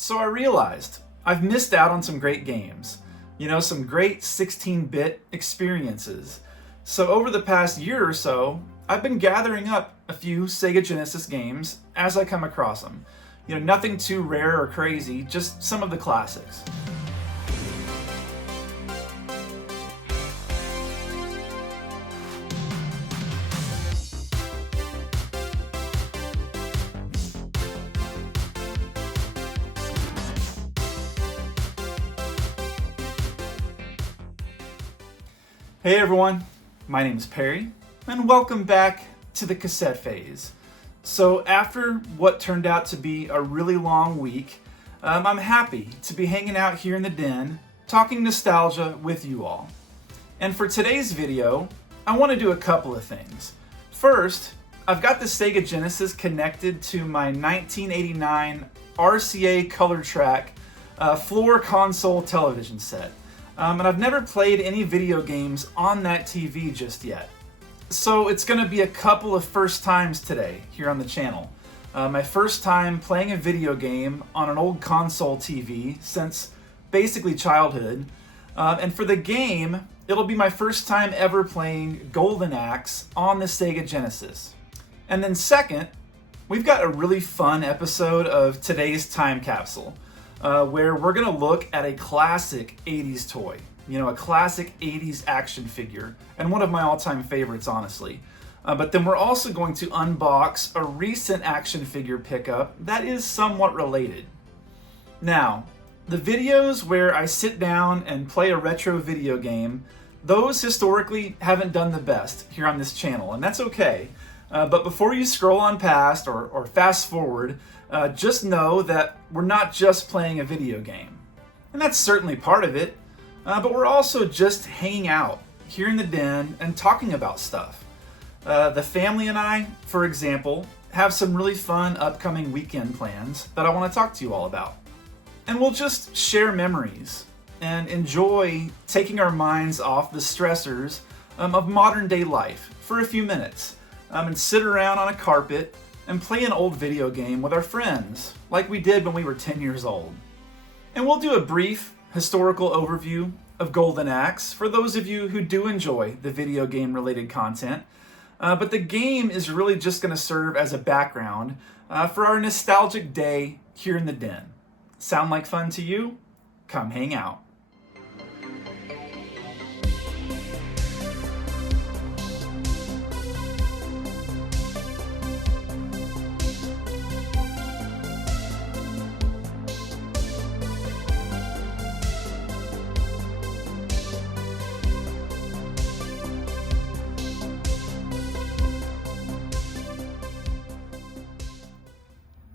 So I realized I've missed out on some great games, some great 16-bit experiences. So over the past year or so, I've been gathering up a few Sega Genesis games as I come across them. Nothing too rare or crazy, just some of the classics. Hey everyone, my name is Perry, and welcome back to the Cassette Phase. So after what turned out to be a really long week, I'm happy to be hanging out here in the den, talking nostalgia with you all. And for today's video, I want to do a couple of things. First, I've got the Sega Genesis connected to my 1989 RCA Colortrak floor console television set. And I've never played any video games on that TV just yet. So it's going to be a couple of first times today here on the channel. My first time playing a video game on an old console TV since basically childhood. And for the game, it'll be my first time ever playing Golden Axe on the Sega Genesis. And then second, we've got a really fun episode of today's Time Capsule. Where we're going to look at a classic 80s toy, a classic 80s action figure, and one of my all-time favorites, honestly. But then we're also going to unbox a recent action figure pickup that is somewhat related. Now, the videos where I sit down and play a retro video game, those historically haven't done the best here on this channel, and that's okay. But before you scroll on past or fast forward, just know that we're not just playing a video game. And that's certainly part of it, but we're also just hanging out here in the den and talking about stuff. The family and I, for example, have some really fun upcoming weekend plans that I want to talk to you all about. And we'll just share memories and enjoy taking our minds off the stressors of modern day life for a few minutes and sit around on a carpet and play an old video game with our friends, like we did when we were 10 years old. And we'll do a brief historical overview of Golden Axe for those of you who do enjoy the video game related content. But the game is really just going to serve as a background for our nostalgic day here in the den. Sound like fun to you? Come hang out.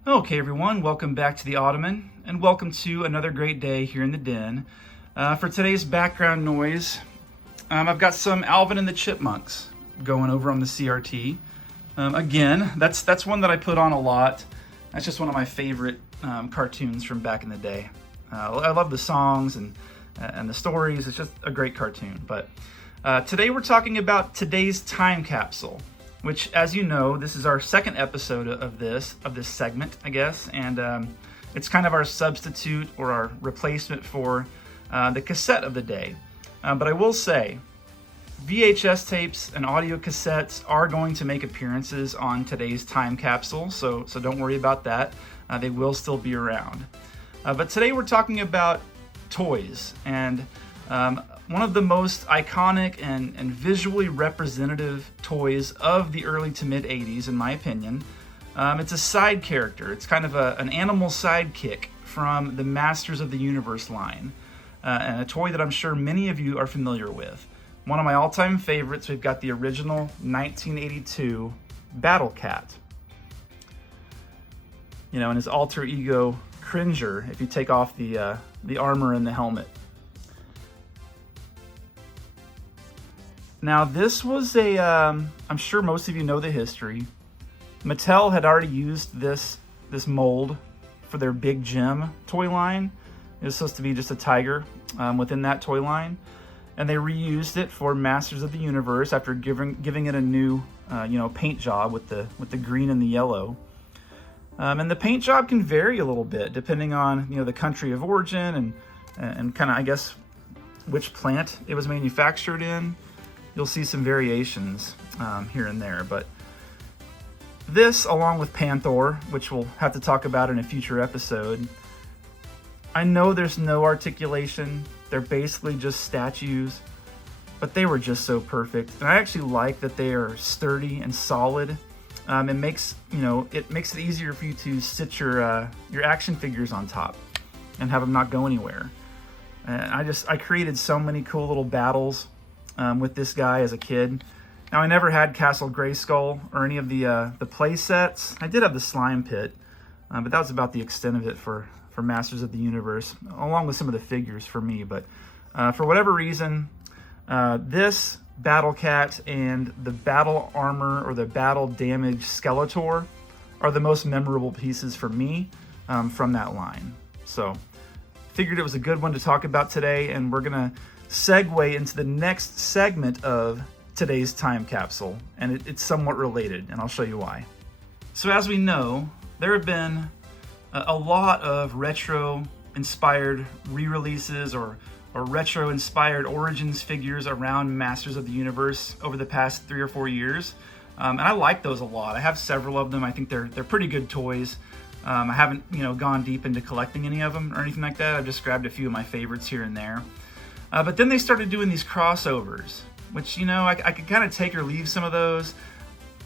Okay everyone, welcome back to the Ottoman, and welcome to another great day here in the den. For today's background noise, I've got some Alvin and the Chipmunks going over on the CRT. Again, that's one that I put on a lot. That's just one of my favorite cartoons from back in the day. I love the songs and the stories. It's just a great cartoon. But today we're talking about today's Time Capsule, which, as you know, this is our second episode of this segment, I guess, and it's kind of our substitute or our replacement for the cassette of the day. But I will say, VHS tapes and audio cassettes are going to make appearances on today's Time Capsule, so don't worry about that. They will still be around. But today we're talking about toys, and one of the most iconic and visually representative toys of the early to mid 80s, in my opinion. It's a side character. It's kind of an animal sidekick from the Masters of the Universe line, and a toy that I'm sure many of you are familiar with. One of my all-time favorites, we've got the original 1982 Battle Cat. And his alter ego Cringer, if you take off the armor and the helmet. Now this was I'm sure most of you know the history. Mattel had already used this mold for their Big Jim toy line. It was supposed to be just a tiger within that toy line. And they reused it for Masters of the Universe after giving it a new paint job with the green and the yellow. And the paint job can vary a little bit depending on, you know, the country of origin and kind of, I guess, which plant it was manufactured in. You'll see some variations here and there, but this, along with Panther, which we'll have to talk about in a future episode, I know there's no articulation. They're basically just statues, but they were just so perfect. And I actually like that they are sturdy and solid. It makes it easier for you to sit your action figures on top and have them not go anywhere. And I created so many cool little battles with this guy as a kid. Now, I never had Castle Grayskull or any of the play sets. I did have the Slime Pit, but that was about the extent of it for Masters of the Universe, along with some of the figures for me. But for whatever reason, this Battle Cat and the Battle Armor or the Battle Damage Skeletor are the most memorable pieces for me from that line. So figured it was a good one to talk about today, and we're gonna segue into the next segment of today's time capsule, and it's somewhat related, and I'll show you why. So as we know, there have been a lot of retro-inspired re-releases or retro-inspired Origins figures around Masters of the Universe over the past 3 or 4 years, and I like those a lot. I have several of them. I think they're pretty good toys. I haven't gone deep into collecting any of them or anything like that. I've just grabbed a few of my favorites here and there. But then they started doing these crossovers, which, I could kind of take or leave some of those.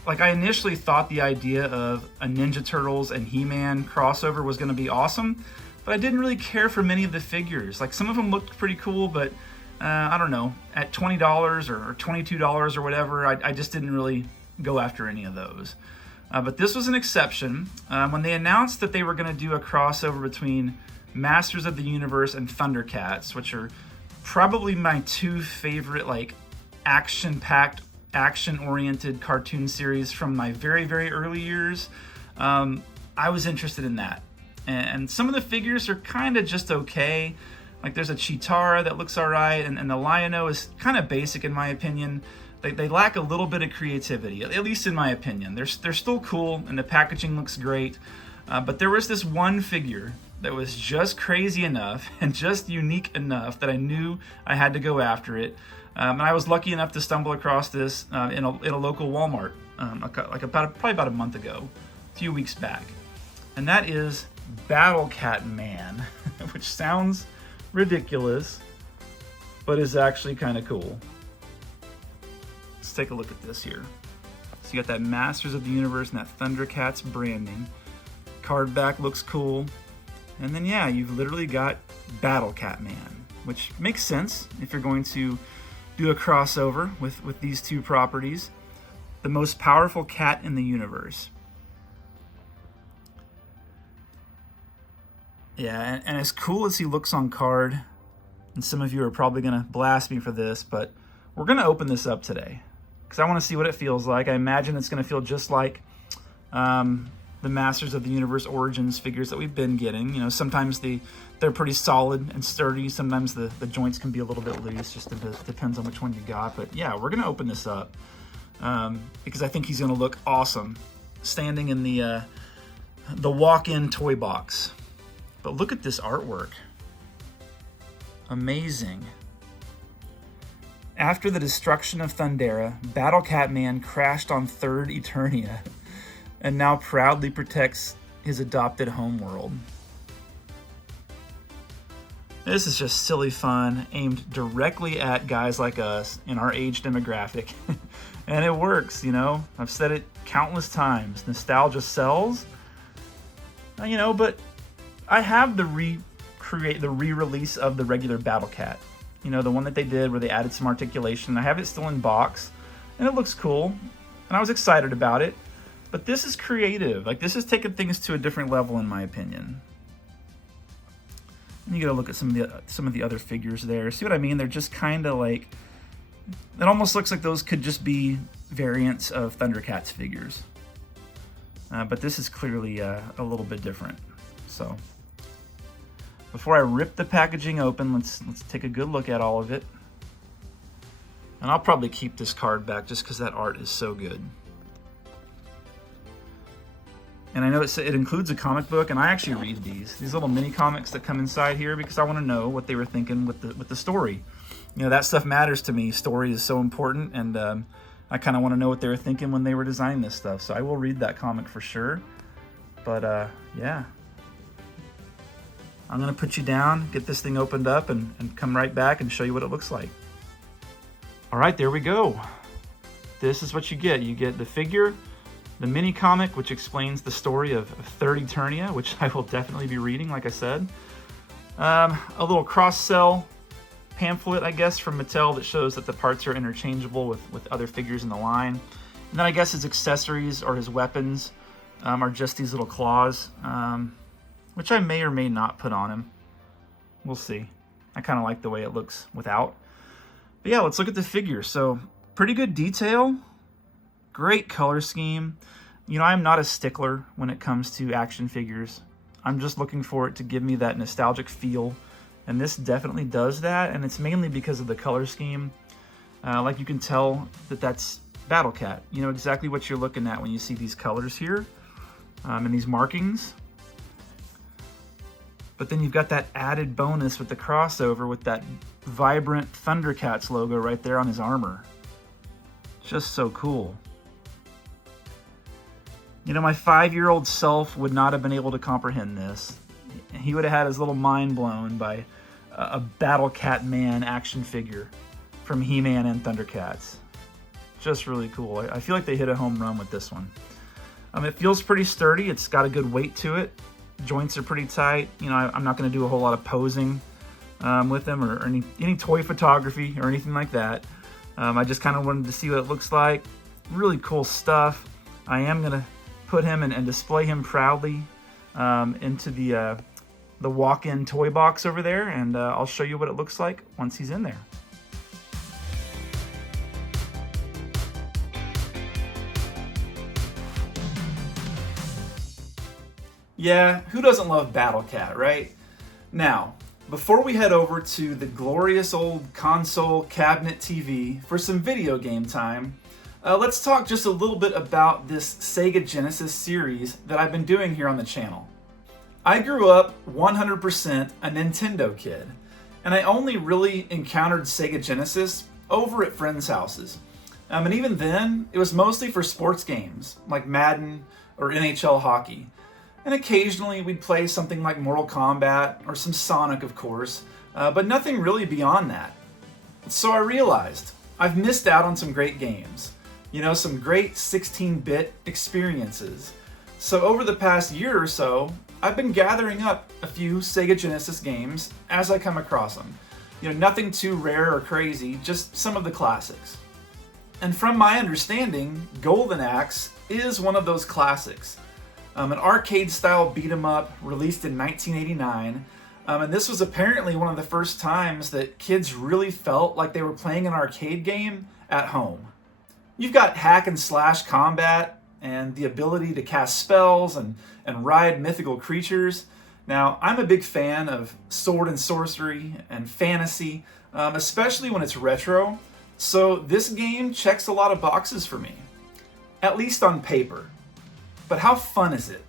Like, I initially thought the idea of a Ninja Turtles and He-Man crossover was going to be awesome, but I didn't really care for many of the figures. Like, some of them looked pretty cool, but I don't know, at $20 or $22 or whatever, I just didn't really go after any of those. But this was an exception. When they announced that they were going to do a crossover between Masters of the Universe and Thundercats, which are probably my two favorite, like, action-packed, action-oriented cartoon series from my very, very early years, I was interested in that. And some of the figures are kind of just okay. Like, there's a Chitara that looks all right, and the Lion-O is kind of basic in my opinion. They lack a little bit of creativity, at least in my opinion. They're still cool, and the packaging looks great. But there was this one figure that was just crazy enough and just unique enough that I knew I had to go after it. And I was lucky enough to stumble across this in a local Walmart, probably about a month ago, a few weeks back. And that is Battle Cat Man, which sounds ridiculous, but is actually kind of cool. Let's take a look at this here. So you got that Masters of the Universe and that Thundercats branding. Card back looks cool. And then, yeah, you've literally got Battle Cat Man, which makes sense if you're going to do a crossover with these two properties. The most powerful cat in the universe. Yeah, and as cool as he looks on card, and some of you are probably going to blast me for this, but we're going to open this up today because I want to see what it feels like. I imagine it's going to feel just like the Masters of the Universe Origins figures that we've been getting. Sometimes they're pretty solid and sturdy. Sometimes the joints can be a little bit loose, just depends on which one you got. But yeah, we're going to open this up because I think he's going to look awesome standing in the walk-in toy box. But look at this artwork. Amazing. After the destruction of Thundera, Battle Cat Man crashed on Third Eternia and now proudly protects his adopted homeworld. This is just silly fun, aimed directly at guys like us in our age demographic. And it works, I've said it countless times. Nostalgia sells. But I have the re-release of the regular Battle Cat. The one that they did where they added some articulation. I have it still in box, and it looks cool, and I was excited about it. But this is creative. Like, this is taking things to a different level, in my opinion. And you gotta look at some of the other figures there. See what I mean? They're just kind of like, it almost looks like those could just be variants of Thundercats figures. But this is clearly a little bit different. So before I rip the packaging open, let's take a good look at all of it. And I'll probably keep this card back just because that art is so good. And I know it includes a comic book, and I actually read these little mini comics that come inside here because I want to know what they were thinking with the story. You know, that stuff matters to me. Story is so important, and I kind of want to know what they were thinking when they were designing this stuff. So I will read that comic for sure. But yeah, I'm gonna put you down, get this thing opened up, and come right back and show you what it looks like. All right, there we go. This is what you get. You get the figure, the mini comic, which explains the story of Third Eternia, which I will definitely be reading, like I said. A little cross-sell pamphlet, I guess, from Mattel that shows that the parts are interchangeable with other figures in the line. And then I guess his accessories or his weapons are just these little claws, which I may or may not put on him. We'll see. I kind of like the way it looks without. But yeah, let's look at the figure. So pretty good detail, great color scheme. You know, I'm not a stickler when it comes to action figures. I'm just looking for it to give me that nostalgic feel. And this definitely does that, and it's mainly because of the color scheme. Like you can tell that's Battle Cat. You know exactly what you're looking at when you see these colors here and these markings. But then you've got that added bonus with the crossover with that vibrant Thundercats logo right there on his armor. Just so cool. You know, my 5-year-old self would not have been able to comprehend this. He would have had his little mind blown by a Battle Cat Man action figure from He-Man and Thundercats. Just really cool. I feel like they hit a home run with this one. It feels pretty sturdy. It's got a good weight to it. Joints are pretty tight. You know, I'm not going to do a whole lot of posing with them or any toy photography or anything like that. I just kind of wanted to see what it looks like. Really cool stuff. I am going to put him and display him proudly into the walk-in toy box over there, and I'll show you what it looks like once he's in there. Yeah, who doesn't love Battle Cat, right? Now, before we head over to the glorious old console cabinet TV for some video game time, let's talk just a little bit about this Sega Genesis series that I've been doing here on the channel. I grew up 100% a Nintendo kid, and I only really encountered Sega Genesis over at friends' houses. And even then, it was mostly for sports games, like Madden or NHL hockey. And occasionally we'd play something like Mortal Kombat or some Sonic, of course, but nothing really beyond that. So I realized I've missed out on some great games, you know, some great 16-bit experiences. So over the past year or so, I've been gathering up a few Sega Genesis games as I come across them. You know, nothing too rare or crazy, just some of the classics. And from my understanding, Golden Axe is one of those classics. An arcade-style beat-em-up released in 1989, and this was apparently one of the first times that kids really felt like they were playing an arcade game at home. You've got hack-and-slash combat and the ability to cast spells and ride mythical creatures. Now, I'm a big fan of sword and sorcery and fantasy, especially when it's retro, so this game checks a lot of boxes for me, at least on paper. But how fun is it?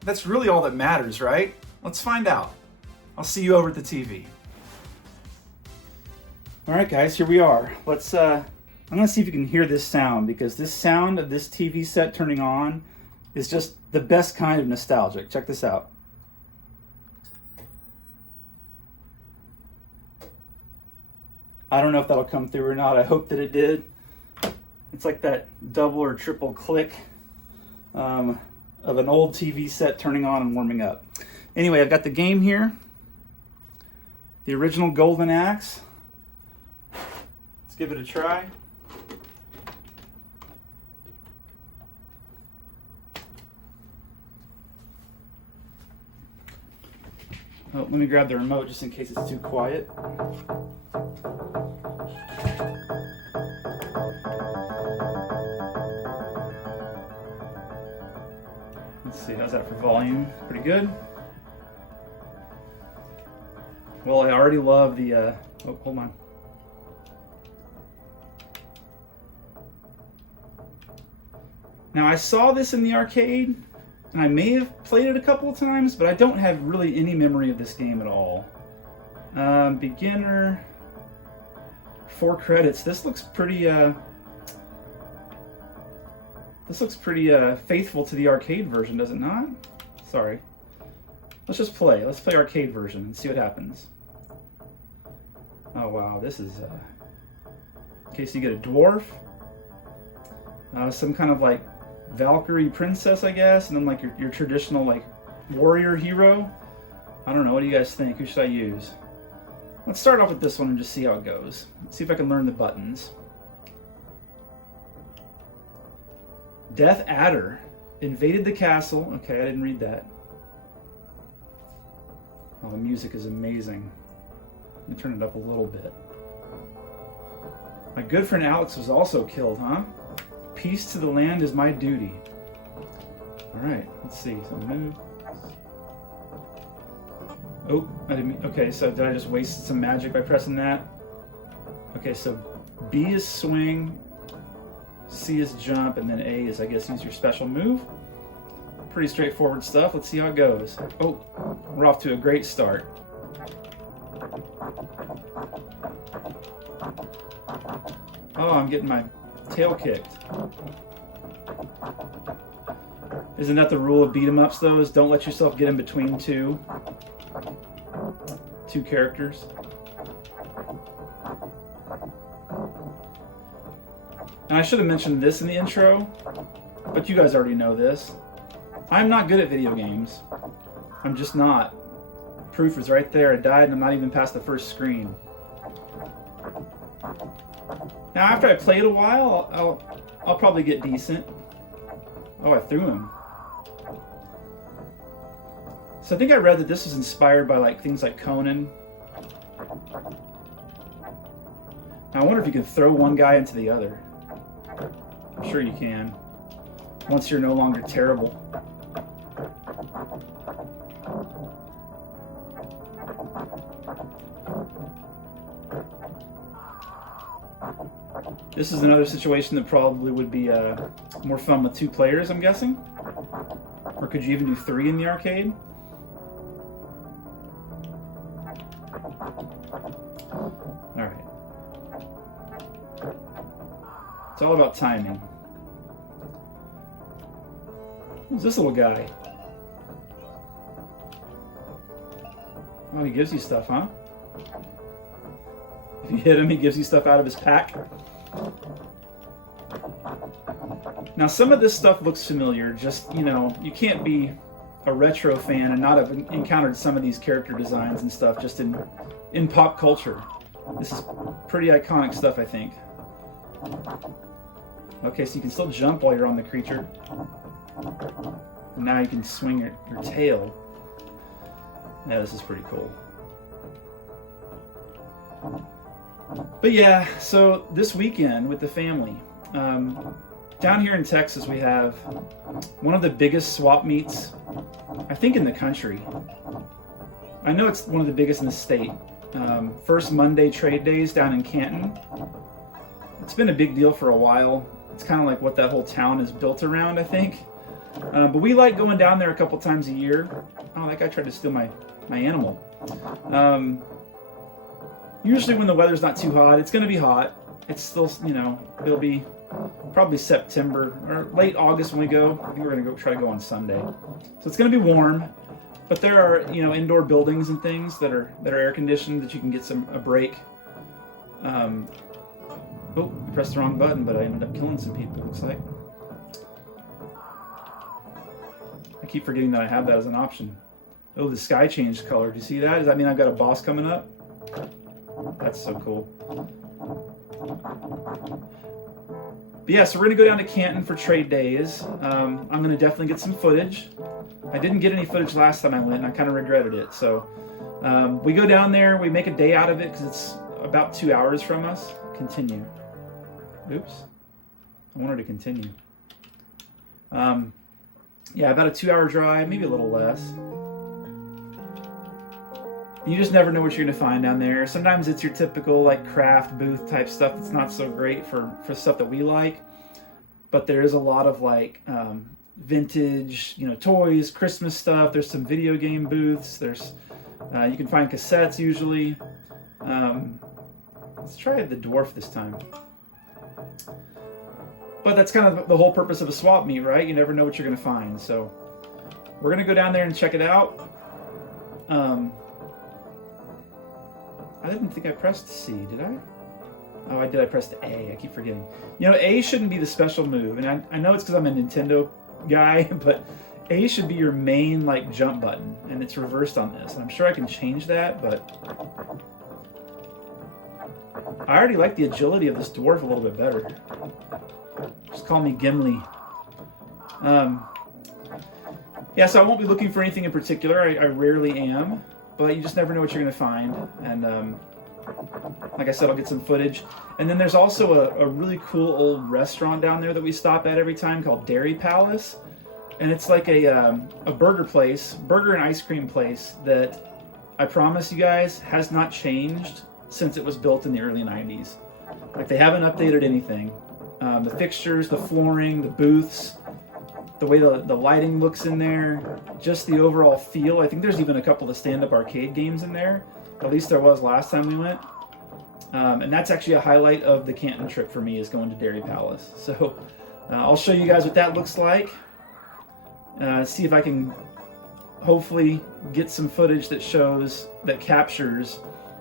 That's really all that matters, right? Let's find out. I'll see you over at the TV. All right, guys, here we are. I'm gonna see if you can hear this sound, because this sound of this TV set turning on is just the best kind of nostalgic. Check this out. I don't know if that'll come through or not. I hope that it did. It's like that double or triple click of an old TV set turning on and warming up. Anyway, I've got the game here. The original Golden Axe. Let's give it a try. Oh, let me grab the remote just in case it's too quiet. Let's see, how's that for volume? Pretty good. Well, I already love the, oh, hold on. Now, I saw this in the arcade, And I may have played it a couple of times, but I don't have really any memory of this game at all. Beginner, 4 credits. This looks pretty faithful to the arcade version, does it not? Sorry. Let's just play. Let's play arcade version and see what happens. Oh wow, this is okay, so you get a dwarf, some kind of like Valkyrie princess, I guess, and then like your traditional like warrior hero. I don't know, what do you guys think? Who should I use? Let's start off with this one and just see how it goes. Let's see if I can learn the buttons. Death Adder invaded the castle. Okay, I didn't read that. Oh, the music is amazing. Let me turn it up a little bit. My good friend Alex was also killed, huh? Peace to the land is my duty. Alright, let's see. So move. Oh, I didn't. Okay, so did I just waste some magic by pressing that? Okay, so B is swing, C is jump, and then A is, I guess, use your special move. Pretty straightforward stuff. Let's see how it goes. Oh, we're off to a great start. Oh, I'm getting my tail kicked. Isn't that the rule of beat 'em ups though? Is don't let yourself get in between two characters. And I should have mentioned this in the intro, but you guys already know this. I'm not good at video games. I'm just not. Proof is right there. I died and I'm not even past the first screen. Now after I play it a while, I'll probably get decent. Oh, I threw him. So I think I read that this was inspired by like things like Conan. Now I wonder if you can throw one guy into the other. I'm sure you can. Once you're no longer terrible. This is another situation that probably would be more fun with 2 players, I'm guessing. Or could you even do 3 in the arcade? Alright. It's all about timing. Who's this little guy? Oh, he gives you stuff, huh? If you hit him, he gives you stuff out of his pack. Now, some of this stuff looks familiar. Just, you know, you can't be a retro fan and not have encountered some of these character designs and stuff just in pop culture. This is pretty iconic stuff, I think. Okay, so you can still jump while you're on the creature. And now you can swing your tail. Yeah, this is pretty cool. But yeah, so this weekend with the family, down here in Texas we have one of the biggest swap meets, I think, in the country. I know it's one of the biggest in the state. First Monday trade days down in Canton. It's been a big deal for a while. It's kind of like what that whole town is built around, I think. But we like going down there a couple times a year. Oh, that guy tried to steal my animal. Usually when the weather's not too hot, it's going to be hot. It's still, you know, it'll be probably September or late August when we go. I think we're going to try to go on Sunday. So it's going to be warm, but there are, you know, indoor buildings and things that are air conditioned that you can get a break. Oh, I pressed the wrong button, but I ended up killing some people, it looks like. I keep forgetting that I have that as an option. Oh, the sky changed color. Do you see that? Does that mean I've got a boss coming up? That's so cool. But yeah, so we're going to go down to Canton for trade days. I'm going to definitely get some footage. I didn't get any footage last time I went, and I kind of regretted it. So we go down there, we make a day out of it because it's about 2 hours from us. Continue. Oops. I wanted to continue. Yeah, about a 2-hour drive, maybe a little less. You just never know what you're going to find down there. Sometimes it's your typical like craft booth type stuff that's not so great for stuff that we like. But there is a lot of like, vintage, toys, Christmas stuff. There's some video game booths. There's you can find cassettes usually. Let's try the dwarf this time. But that's kind of the whole purpose of a swap meet, right? You never know what you're going to find. So we're going to go down there and check it out. I didn't think I pressed C, did I? Oh, I did. I pressed A. I keep forgetting. A shouldn't be the special move. And I know it's because I'm a Nintendo guy, but A should be your main, jump button. And it's reversed on this. And I'm sure I can change that, but I already like the agility of this dwarf a little bit better. Just call me Gimli. Yeah, so I won't be looking for anything in particular. I rarely am, but you just never know what you're going to find. And like I said, I'll get some footage. And then there's also a really cool old restaurant down there that we stop at every time called Dairy Palace. And it's like a burger and ice cream place that I promise you guys has not changed since it was built in the early 90s. They haven't updated anything. The fixtures, the flooring, the booths, the way the lighting looks in there, just the overall feel. I think there's even a couple of stand-up arcade games in there. At least there was last time we went. And that's actually a highlight of the Canton trip for me, is going to Dairy Palace. So I'll show you guys what that looks like. See if I can hopefully get some footage that captures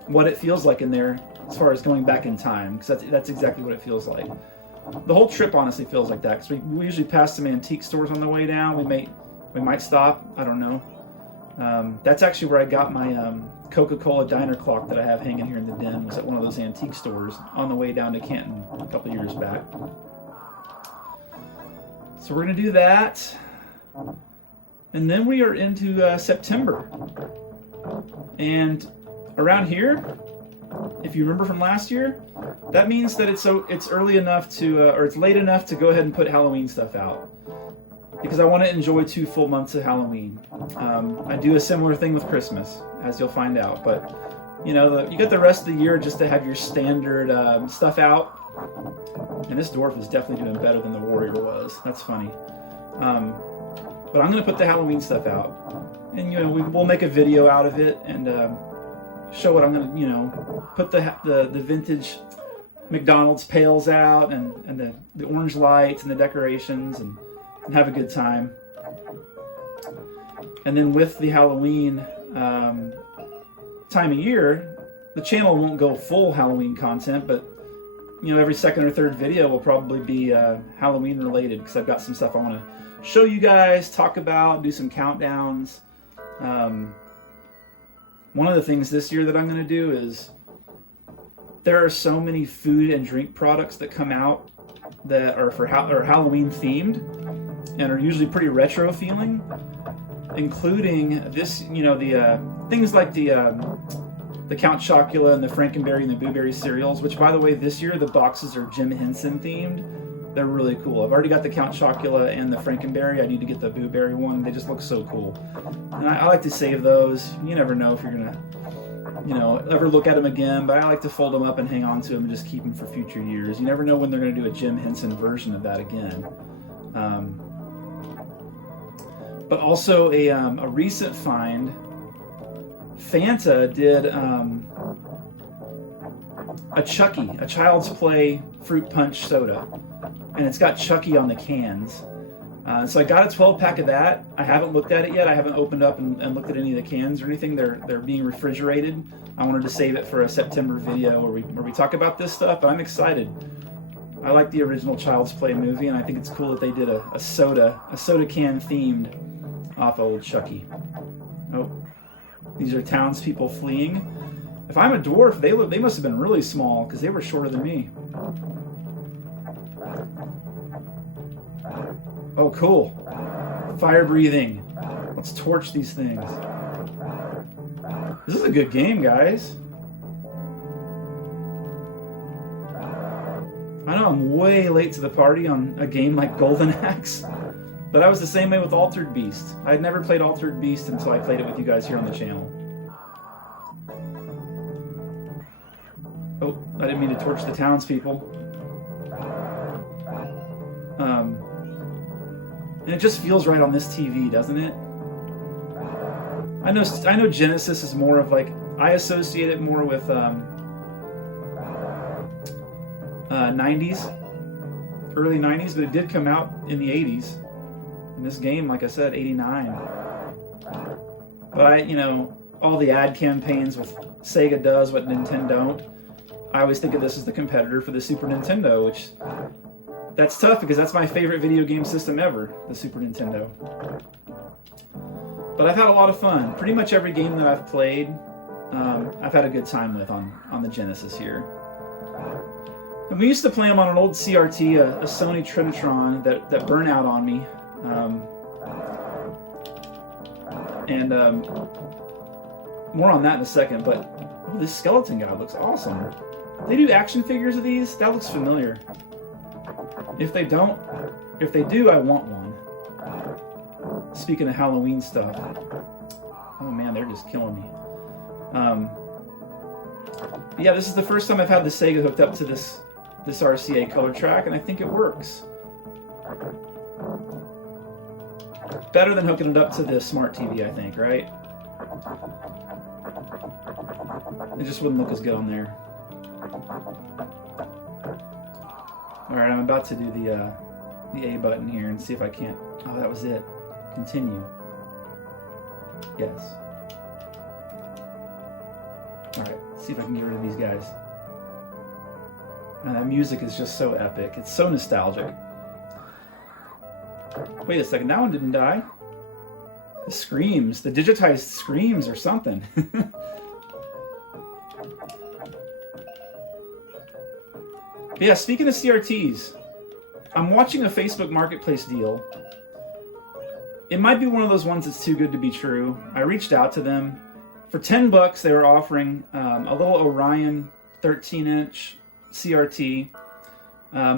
what it feels like in there as far as going back in time, because that's exactly what it feels like. The whole trip honestly feels like that, because we usually pass some antique stores on the way down. We might stop. I don't know. That's actually where I got my Coca-Cola diner clock that I have hanging here in the den. Was at one of those antique stores on the way down to Canton a couple years back. So we're going to do that. And then we are into September. And around here, if you remember from last year, that means that it's early enough or it's late enough to go ahead and put Halloween stuff out, because I want to enjoy 2 full months of Halloween. I do a similar thing with Christmas, as you'll find out, but you got the rest of the year just to have your standard stuff out. And this dwarf is definitely doing better than the warrior was. That's funny. But I'm going to put the Halloween stuff out, and we'll make a video out of it and show what I'm going to, put the vintage McDonald's pails out and the orange lights and the decorations and have a good time. And then with the Halloween time of year, the channel won't go full Halloween content, but every second or third video will probably be Halloween related, because I've got some stuff I want to show you guys, talk about, do some countdowns. One of the things this year that I'm going to do is, there are so many food and drink products that come out that are are Halloween themed and are usually pretty retro feeling, including this, the things like the Count Chocula and the Frankenberry and the Boo Berry cereals, which, by the way, this year the boxes are Jim Henson themed. They're really cool. I've already got the Count Chocula and the Frankenberry. I need to get the Boo Berry one. They just look so cool. And I like to save those. You never know if you're going to, ever look at them again, but I like to fold them up and hang on to them and just keep them for future years. You never know when they're going to do a Jim Henson version of that again. But also a recent find, Fanta did a Chucky, a Child's Play fruit punch soda, and it's got Chucky on the cans. So I got a 12-pack of that. I haven't looked at it yet. I haven't opened up and looked at any of the cans or anything. They're being refrigerated. I wanted to save it for a September video where we talk about this stuff, but I'm excited. I like the original Child's Play movie, and I think it's cool that they did a soda can themed off of old Chucky. Oh, these are townspeople fleeing. If I'm a dwarf, they must have been really small, because they were shorter than me. Oh, cool. Fire breathing. Let's torch these things. This is a good game, guys. I know I'm way late to the party on a game like Golden Axe, but I was the same way with Altered Beast. I had never played Altered Beast until I played it with you guys here on the channel. Oh, I didn't mean to torch the townspeople. And it just feels right on this TV, doesn't it? I know Genesis is more of like, I associate it more with 90s, early 90s, but it did come out in the 80s. And this game, like I said, 89. But all the ad campaigns with Sega does what Nintendo don't, I always think of this as the competitor for the Super Nintendo, which, that's tough because that's my favorite video game system ever, the Super Nintendo. But I've had a lot of fun. Pretty much every game that I've played, I've had a good time with on the Genesis here. And we used to play them on an old CRT, a Sony Trinitron that burned out on me. More on that in a second, but this skeleton guy looks awesome. They do action figures of these? That looks familiar. If they do, I want one. Speaking of Halloween stuff. Oh man, they're just killing me. Yeah, this is the first time I've had the Sega hooked up to this RCA Colortrak, and I think it works. Better than hooking it up to the smart TV, I think, right? It just wouldn't look as good on there. Alright, I'm about to do the A button here and see if I can't... Oh, that was it. Continue. Yes. Alright, see if I can get rid of these guys. And that music is just so epic. It's so nostalgic. Wait a second, that one didn't die. The screams, the digitized screams or something. Yeah, speaking of CRTs, I'm watching a Facebook Marketplace deal. It might be one of those ones that's too good to be true. I reached out to them. For $10, they were offering a little Orion 13-inch CRT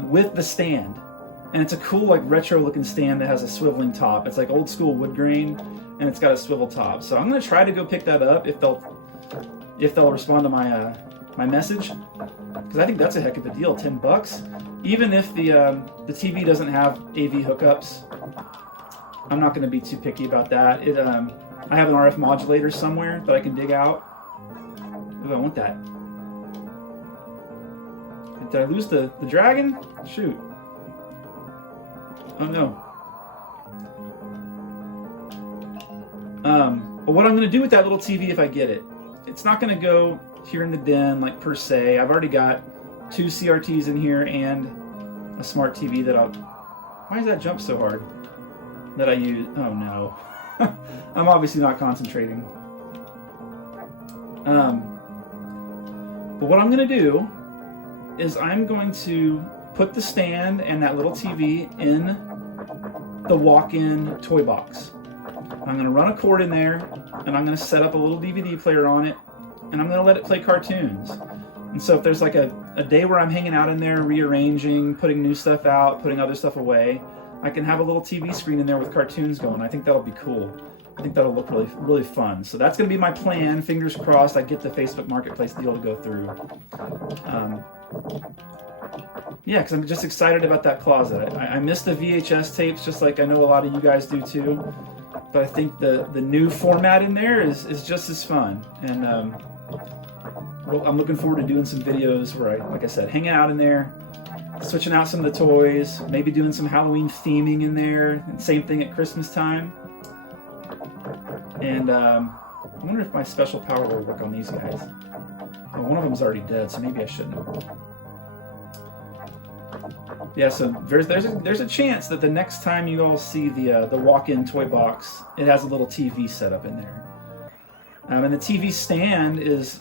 with the stand. And it's a cool, like, retro-looking stand that has a swiveling top. It's like old school wood grain, and it's got a swivel top. So I'm gonna try to go pick that up if they'll respond to my my message, because I think that's a heck of a deal. $10, even if the TV doesn't have AV hookups. I'm not going to be too picky about that. I have an RF modulator somewhere that I can dig out. Ooh, I want that. Did I lose the dragon? Shoot. Oh no. But what I'm going to do with that little TV if I get it, it's not going to go here in the den, like, per se. I've already got 2 CRTs in here and a smart TV that I'll... Why does that jump so hard? That I use... Oh no. I'm obviously not concentrating. But what I'm going to do is I'm going to put the stand and that little TV in the walk-in toy box. I'm going to run a cord in there, and I'm going to set up a little DVD player on it, and I'm going to let it play cartoons. And so if there's like a day where I'm hanging out in there, rearranging, putting new stuff out, putting other stuff away, I can have a little TV screen in there with cartoons going. I think that'll be cool. I think that'll look really, really fun. So that's going to be my plan. Fingers crossed I get the Facebook Marketplace deal to go through. Yeah, because I'm just excited about that closet. I miss the VHS tapes, just like I know a lot of you guys do too. But I think the new format in there is just as fun. And well, I'm looking forward to doing some videos where like I said, hanging out in there, switching out some of the toys, maybe doing some Halloween theming in there, and same thing at Christmas time. And I wonder if my special power will work on these guys. Oh, one of them's already dead, so maybe I shouldn't. Yeah, so there's a chance that the next time you all see the walk-in toy box, it has a little TV set up in there. And the TV stand is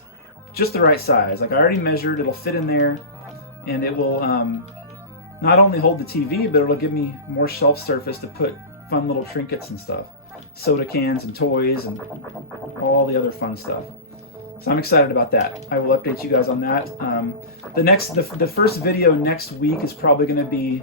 just the right size. Like I already measured, it'll fit in there, and it will not only hold the TV, but it'll give me more shelf surface to put fun little trinkets and stuff. Soda cans and toys and all the other fun stuff. So I'm excited about that. I will update you guys on that. The first video next week is probably going to be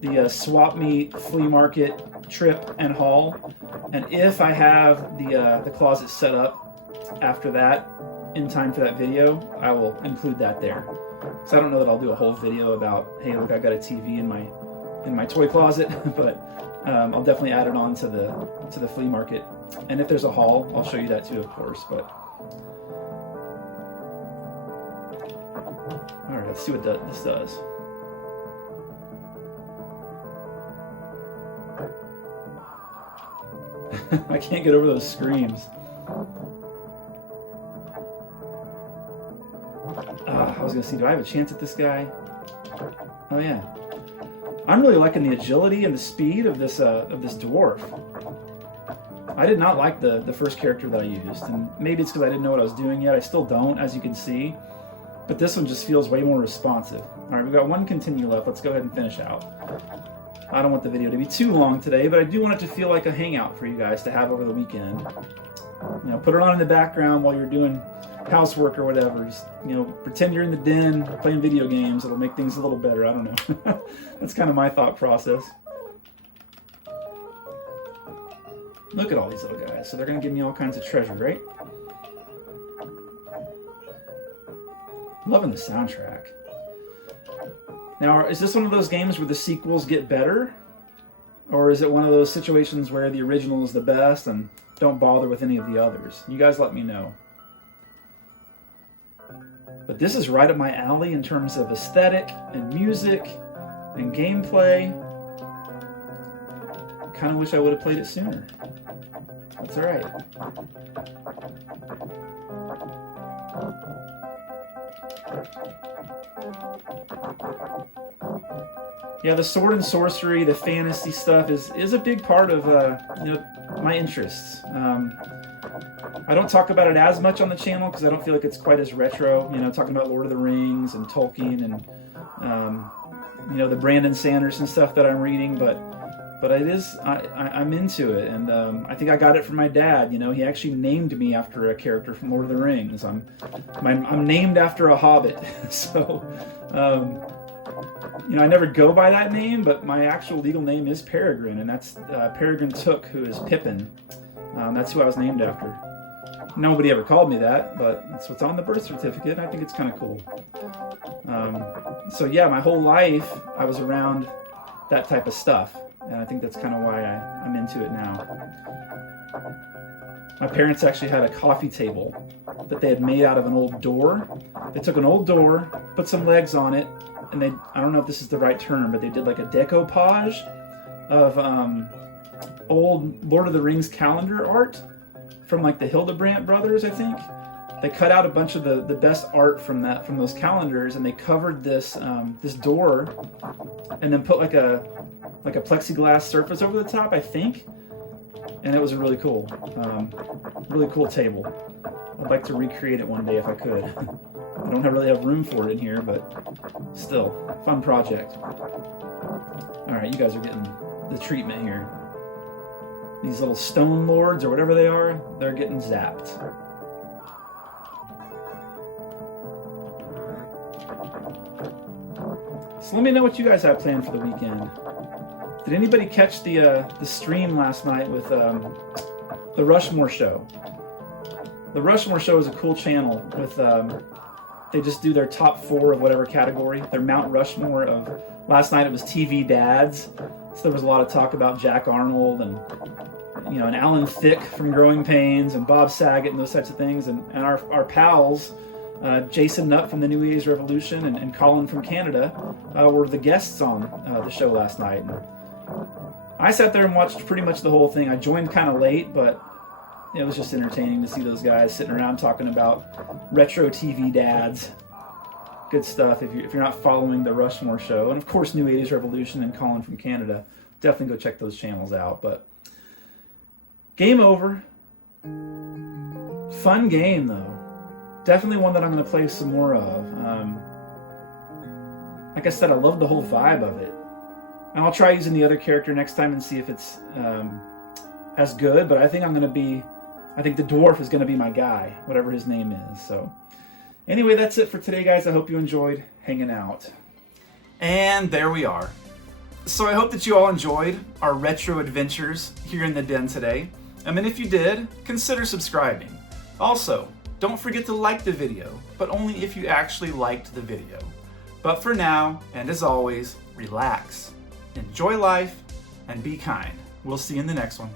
the Swap Meet flea market trip and haul. And if I have the closet set up after that, in time for that video, I will include that there. Because I don't know that I'll do a whole video about, hey, look, I got a TV in my toy closet, but I'll definitely add it on to the flea market. And if there's a haul, I'll show you that too, of course. But all right, let's see what this does. I can't get over those screams. I was gonna see, do I have a chance at this guy? Oh yeah. I'm really liking the agility and the speed of this dwarf. I did not like the first character that I used, and maybe it's because I didn't know what I was doing yet. I still don't, as you can see. But this one just feels way more responsive. All right, we've got one continue left. Let's go ahead and finish out. I don't want the video to be too long today, but I do want it to feel like a hangout for you guys to have over the weekend. You know, put it on in the background while you're doing housework or whatever. Just, you know, pretend you're in the den playing video games. It'll make things a little better. I don't know. That's kind of my thought process. Look at all these little guys. So they're going to give me all kinds of treasure, right? Loving the soundtrack. Now, is this one of those games where the sequels get better? Or is it one of those situations where the original is the best and don't bother with any of the others? You guys let me know. But this is right up my alley in terms of aesthetic and music and gameplay. I kind of wish I would have played it sooner. That's all right. Yeah, the sword and sorcery, the fantasy stuff is a big part of you know, my interests. I don't talk about it as much on the channel because I don't feel like it's quite as retro. You know, talking about Lord of the Rings and Tolkien and you know, the Brandon Sanderson stuff that I'm reading, but it is, I'm into it, and I think I got it from my dad. You know, he actually named me after a character from Lord of the Rings. I'm named after a hobbit, so you know, I never go by that name, but my actual legal name is Peregrine, and that's Peregrine Took, who is Pippin. That's who I was named after. Nobody ever called me that, but that's what's on the birth certificate, and I think it's kind of cool. So yeah, my whole life I was around that type of stuff, and I think that's kind of why I'm into it now. My parents actually had a coffee table that they had made out of an old door. They took an old door, put some legs on it, and they, I don't know if this is the right term, but they did like a decoupage of old Lord of the Rings calendar art from like the Hildebrandt brothers, I think. They cut out a bunch of the best art from those calendars, and they covered this this door, and then put like a plexiglass surface over the top, I think. And it was a really cool table. I'd like to recreate it one day if I could. I don't really have room for it in here, but still, fun project. All right, you guys are getting the treatment here. These little stone lords, or whatever they are, they're getting zapped. So let me know what you guys have planned for the weekend. Did anybody catch the stream last night with the Rushmore Show? The Rushmore Show is a cool channel with they just do their top 4 of whatever category. Their Mount Rushmore of, last night it was TV dads. So there was a lot of talk about Jack Arnold and, you know, and Alan Thicke from Growing Pains and Bob Saget and those types of things. And our pals, Jason Nutt from the New Year's Revolution and Colin from Canada were the guests on the show last night. And I sat there and watched pretty much the whole thing. I joined kind of late, but it was just entertaining to see those guys sitting around talking about retro TV dads. Good stuff if you're not following the Rushmore Show. And of course, New 80s Revolution and Colin from Canada. Definitely go check those channels out. But game over. Fun game, though. Definitely one that I'm going to play some more of. Like I said, I love the whole vibe of it. And I'll try using the other character next time and see if it's as good. But I think I think the dwarf is going to be my guy, whatever his name is. So anyway, that's it for today, guys. I hope you enjoyed hanging out. And there we are. So I hope that you all enjoyed our retro adventures here in the den today. And if you did, consider subscribing. Also, don't forget to like the video, but only if you actually liked the video. But for now, and as always, relax, enjoy life, and be kind. We'll see you in the next one.